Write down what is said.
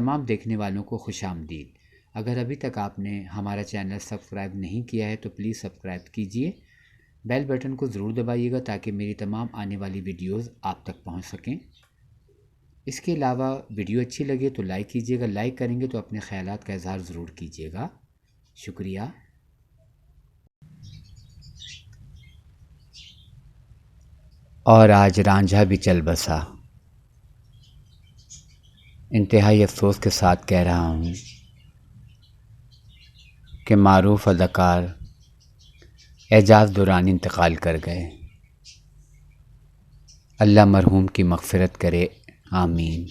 तमाम देखने वालों को खुशामदीद। अगर अभी तक आपने हमारा चैनल सब्सक्राइब नहीं किया है तो प्लीज़ सब्सक्राइब कीजिए। बेल बटन को ज़रूर दबाइएगा ताकि मेरी तमाम आने वाली वीडियोस आप तक पहुंच सकें। इसके अलावा वीडियो अच्छी लगे तो लाइक कीजिएगा। लाइक करेंगे तो अपने ख़यालात का इज़हार ज़रूर कीजिएगा। शुक्रिया। और आज रांझा भी चल बसा। इंतहाई अफसोस के साथ कह रहा हूँ कि मारूफ अदाकार एजाज़ दुरानी इंतकाल कर गए। अल्लाह मरहूम की मग़फ़िरत करे, आमीन।